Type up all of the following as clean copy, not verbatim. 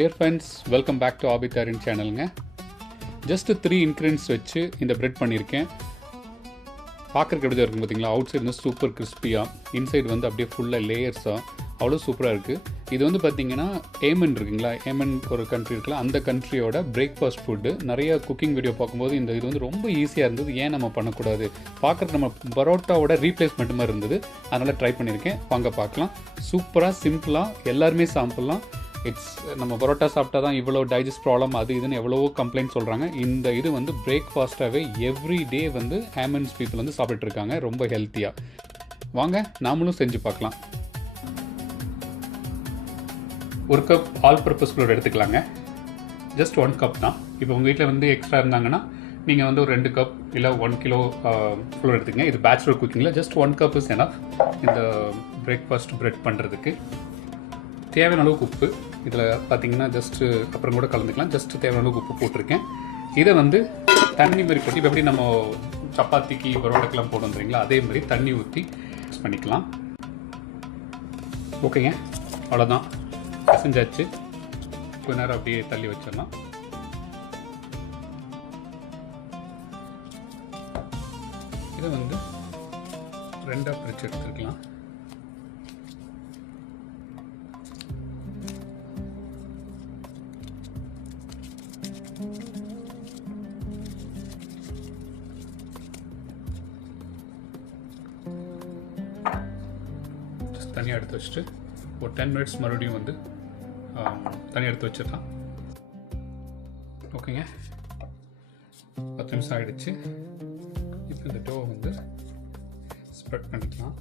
Dear friends, welcome back to Abitarian channel. Just 3 ingredients வச்சு இந்த bread பண்ணியிருக்கேன். பார்க்கறதுக்கு எப்படி இருக்கும் பார்த்தீங்களா? அவுட் சைடு வந்து சூப்பர் கிறிஸ்பியாக, இன்சைடு வந்து அப்படியே ஃபுல்லாக லேயர்ஸாக அவ்வளோ சூப்பராக இருக்குது. இது வந்து பார்த்தீங்கன்னா ஏமன் இருக்குங்களா, ஏமன் ஒரு கண்ட்ரி இருக்குல்ல, அந்த கண்ட்ரியோட பிரேக்ஃபாஸ்ட் ஃபுட்டு. நிறைய குக்கிங் வீடியோ பார்க்கும்போது இது வந்து ரொம்ப ஈஸியாக இருந்தது, ஏன் நம்ம பண்ணக்கூடாது, பார்க்குறது நம்ம பரோட்டாவோட ரீப்ளேஸ்மெண்ட் மாதிரி இருந்தது. அதனால் ட்ரை பண்ணியிருக்கேன். வாங்க பார்க்கலாம். சூப்பராக சிம்பிளாக எல்லாருமே சாப்பிட்லாம். நம்ம பரோட்டா சாப்பிட்டா தான் இவ்வளோ டைஜஸ்ட் ப்ராப்ளம் அது இதுன்னு எவ்வளவோ கம்ப்ளைண்ட் சொல்கிறாங்க. இந்த இது வந்து பிரேக்ஃபாஸ்ட்டாகவே எவ்ரி டே வந்து ஹேமன்ஸ் பீப்புள் வந்து சாப்பிட்ருக்காங்க ரொம்ப ஹெல்த்தியாக. வாங்க நாமளும் செஞ்சு பார்க்கலாம். ஒரு கப் ஆல் பர்பஸ் ஃப்ளோர் எடுத்துக்கலாங்க. ஜஸ்ட் 1 கப் தான். இப்போ உங்கள் வீட்டில் வந்து எக்ஸ்ட்ரா இருந்தாங்கன்னா நீங்கள் வந்து ஒரு 2 கப் இல்லை 1 கிலோ ஃப்ளோர் எடுத்துக்கங்க. இது பேச்சுலர் குக்கிங்கில் ஜஸ்ட் 1 கப் இஸ் எனஃப் இந்த பிரேக்ஃபாஸ்ட் பிரெட் பண்ணுறதுக்கு. தேவையான அளவுக்கு உப்பு இதில் பார்த்தீங்கன்னா ஜஸ்ட்டு அப்புறம் கூட கலந்துக்கலாம். ஜஸ்ட்டு தேவையான அளவுக்கு உப்பு போட்டிருக்கேன். இதை வந்து தண்ணி மாதிரி போட்டு, இப்போ எப்படி நம்ம சப்பாத்திக்கு பரோட்டாக்கெலாம் போட்டு வந்துறீங்களா, அதே மாதிரி தண்ணி ஊற்றி மிக்ஸ் பண்ணிக்கலாம். ஓகேங்க, அவ்வளோதான், செஞ்சாச்சு. கொஞ்ச நேரம் அப்படியே தள்ளி வச்சிடலாம். இதை வந்து 2ஆக பிரித்து எடுத்துருக்கலாம். தனியாக எடுத்து வச்சுட்டு ஒரு 10 மினிட்ஸ் மறுபடியும் வந்து தனியாக எடுத்து வச்சிடலாம். ஓகேங்க, 10 நிமிஷம் ஆகிடுச்சு. இப்போ இந்த டோ வந்து ஸ்ப்ரெட் பண்ணிக்கலாம்.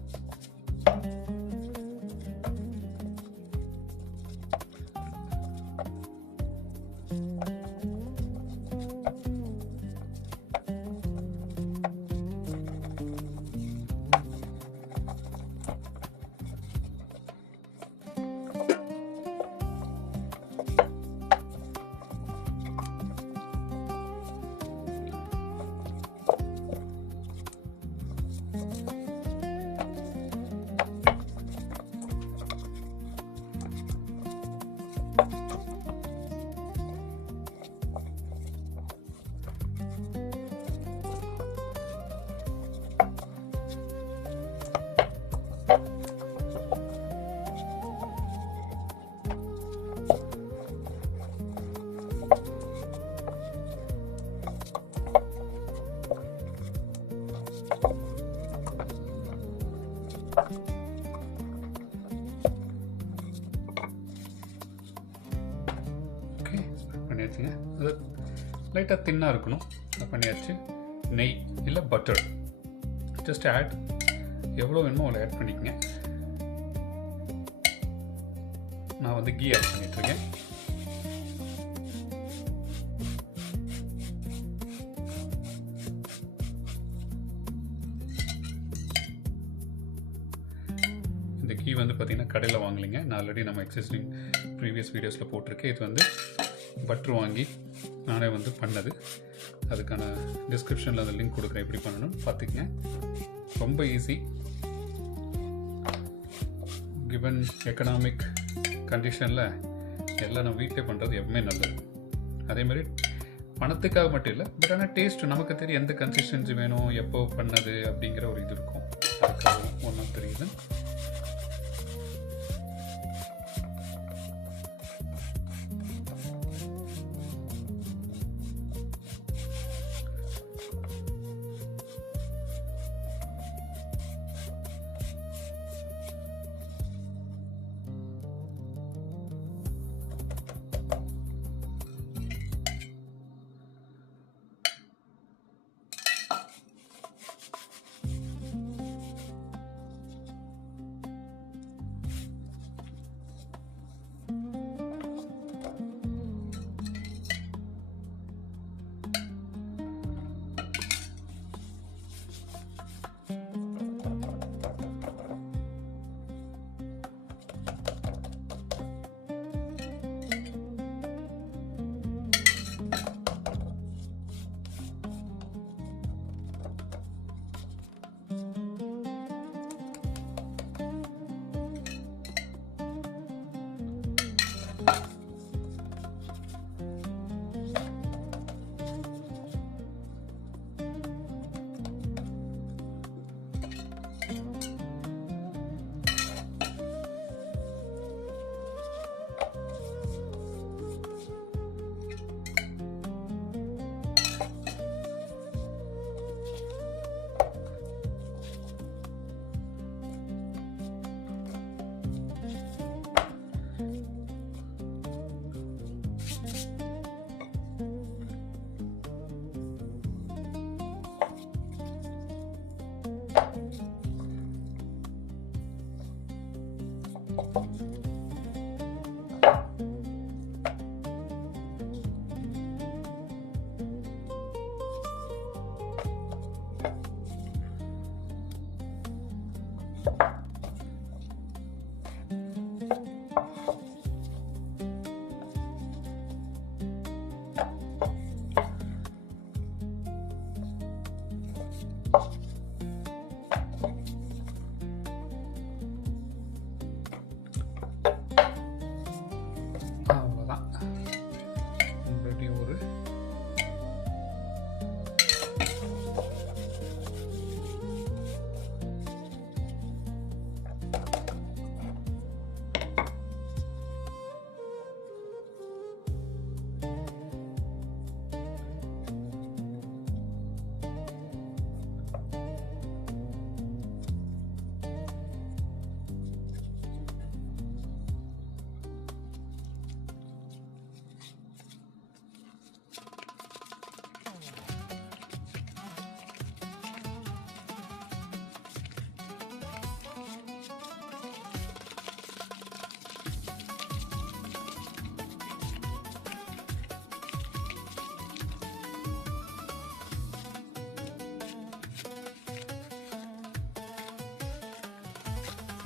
பண்ணியாச்சுங்க. அது லைட்டாக தின்னாக இருக்கணும். பண்ணியாச்சு. நெய் இல்லை பட்டர் ஜஸ்ட் ஆட், எவ்வளோ வேணுமோ அவ்வளோ ஆட் பண்ணிக்கங்க. நான் வந்து கீ ஆட் பண்ணிட்டுருக்கேன். இந்த கீ வந்து பார்த்திங்கன்னா கடையில் வாங்கலைங்க. நான் ஆல்ரெடி நம்ம எக்ஸிஸ்டிங் ப்ரீவியஸ் வீடியோஸில் போட்டிருக்கேன். இது வந்து பட்டர் வாங்கி நானே வந்து பண்ணது. அதுக்கான டிஸ்கிரிப்ஷனில் அந்த லிங்க் கொடுக்குறேன், எப்படி பண்ணணும்னு பார்த்துக்கங்க. ரொம்ப ஈஸி. கிவன் எக்கனாமிக் கண்டிஷனில் எல்லாம் நம்ம வீட்டிலே பண்ணுறது எப்பவுமே நல்லது. அதேமாதிரி பணத்துக்காக மட்டும் இல்லை, பட் ஆனால் டேஸ்ட் நமக்கு தெரியும் எந்த கன்சிஸ்டன்சி வேணும், எப்போ பண்ணது அப்படிங்கிற ஒரு இது இருக்கும். அதுக்காக ஒன் ஆஃப் த ரீசன்.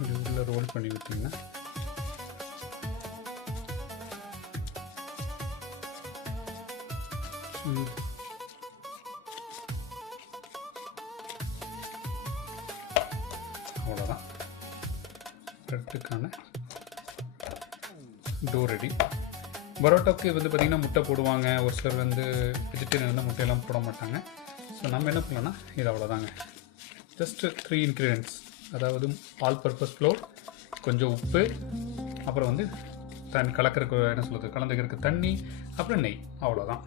இப்படி உள்ள ரோல் பண்ணி விட்டிங்கன்னா அவ்வளோதான். ப்ரெட்டுக்கான டோ ரெடி. பரோட்டாவுக்கு வந்து பார்த்திங்கன்னா முட்டை போடுவாங்க, ஒரு சிலர் வந்து வெஜிடேரியன் வந்து முட்டையெல்லாம் போட மாட்டாங்க. ஸோ நம்ம என்ன பண்ணலாம்னா இது அவ்வளோதாங்க. ஜஸ்ட்டு 3 இன்க்ரீடியன்ட்ஸ், அதாவது ஆல் பர்பஸ் ஃப்ளோர், கொஞ்சம் உப்பு, அப்புறம் வந்து கலக்கிறதுக்கு என்ன சொல்கிறது கலந்துக்கிறதுக்கு தண்ணி, அப்புறம் நெய், அவ்வளோதான்.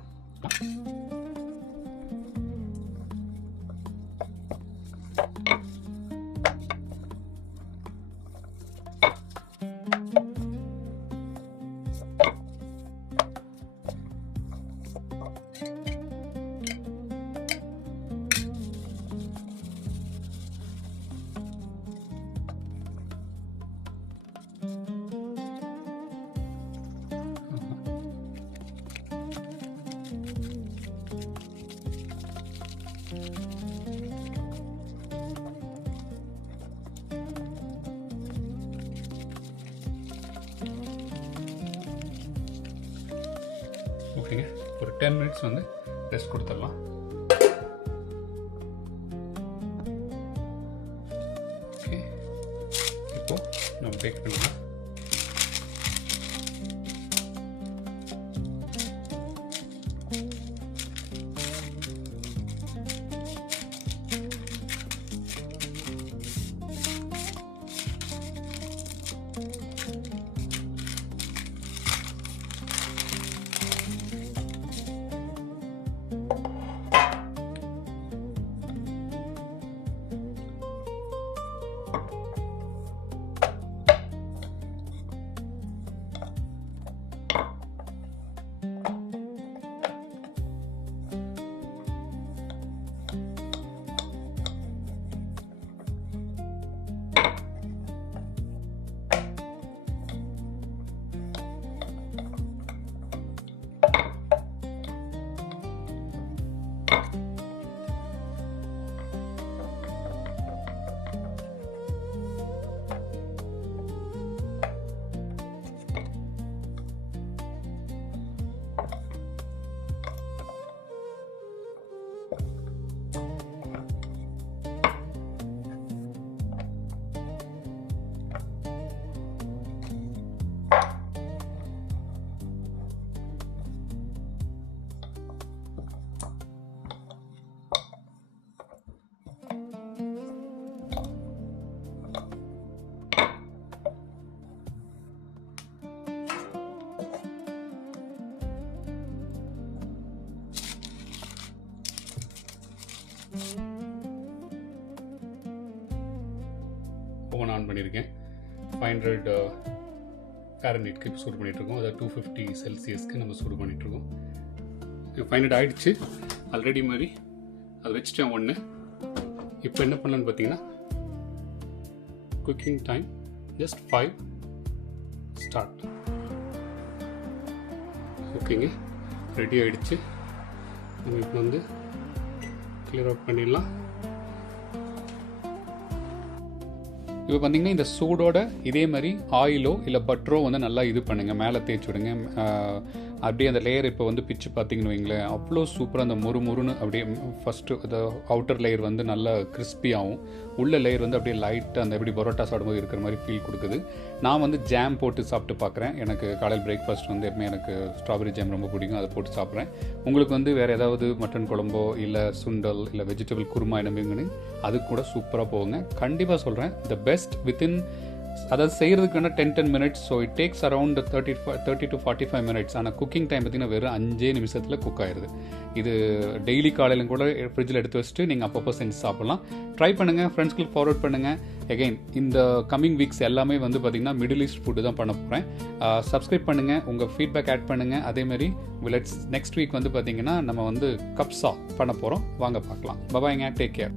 ஓகேங்க, ஒரு 10 மினிட்ஸ் வந்து ரெஸ்ட் கொடுத்துடலாம். ஓகே, இப்போ நம்ம பேக் பண்ணலாம். ஓவன் ஆன் பண்ணியிருக்கேன். 500 ஃபாரன்ஹீட்க்கு இப்போ சூடு பண்ணிகிட்ருக்கோம். அதாவது 250 செல்சியஸ்க்கு நம்ம சூடு பண்ணிகிட்ருக்கோம். 500 ஆகிடுச்சு ஆல்ரெடி மாதிரி. அதை வச்சுட்டேன் ஒன்று. இப்போ என்ன பண்ணலான்னு பார்த்தீங்கன்னா குக்கிங் டைம் ஜஸ்ட் 5 ஸ்டார்ட். ஓகேங்க, ரெடி ஆகிடுச்சு. நம்ம இப்போ வந்து கிளியர் அவுட் பண்ணிடலாம். இப்போ பார்த்தீங்கன்னா இந்த சூடோட இதே மாதிரி ஆயிலோ இல்லை பட்டரோ வந்து நல்லா இது பண்ணுங்கள், மேலே தேய்ச்சி விடுங்க. அப்படியே அந்த லேயர் இப்போ வந்து பிச்சு பார்த்தீங்கன்னு வைங்களேன், அவ்வளோ சூப்பராக அந்த முறுமுறுன்னு அப்படியே ஃபஸ்ட்டு அந்த அவுட்டர் லேயர் வந்து நல்லா கிறிஸ்பியாகவும், உள்ள லேயர் வந்து அப்படியே லைட்டாக அந்த எப்படி பரோட்டா சாப்பிடும்போது இருக்கிற மாதிரி ஃபீல் கொடுக்குது. நான் வந்து ஜாம் போட்டு சாப்பிட்டு பார்க்குறேன். எனக்கு காலையில் பிரேக்ஃபாஸ்ட் வந்து எப்பவுமே எனக்கு ஸ்ட்ராபெரி ஜாம் ரொம்ப பிடிக்கும், அதை போட்டு சாப்பிட்றேன். உங்களுக்கு வந்து வேறு ஏதாவது மட்டன் குழம்போ இல்லை சுண்டல் இல்லை வெஜிடபிள் குருமா என்னமேங்கன்னு அது கூட சூப்பராக போகுங்க. கண்டிப்பாக சொல்கிறேன், த பெஸ்ட் வித்தின், அதாவது செய்கிறதுக்கு வேணால் 10 minutes. So it takes around 30 to 45 minutes. ஆனால் குக்கிங் டைம் பார்த்திங்கன்னா வெறும் 5 நிமிஷத்தில் குக் ஆயிடுது. இது டெய்லி காலையிலும் கூட ஃப்ரிட்ஜில் எடுத்து வச்சுட்டு நீங்கள் அப்பப்போ செஞ்சு சாப்பிட்லாம். ட்ரை பண்ணுங்கள், ஃப்ரெண்ட்ஸ்க்கு ஃபார்வர்ட் பண்ணுங்கள். எகைன் இந்த கம்மிங் வீக்ஸ் எல்லாமே வந்து பார்த்திங்கன்னா மிடில் ஈஸ்ட் ஃபுட்டு தான் பண்ண போகிறேன். சப்ஸ்கிரைப் பண்ணுங்கள், உங்கள் ஃபீட்பேக் ஆட் பண்ணுங்கள். அதேமாதிரி நெக்ஸ்ட் வீக் வந்து பார்த்திங்கன்னா நம்ம வந்து கப்ஸா பண்ண போகிறோம். வாங்க பார்க்கலாம். பபாய்ங்க, டேக் கேர்.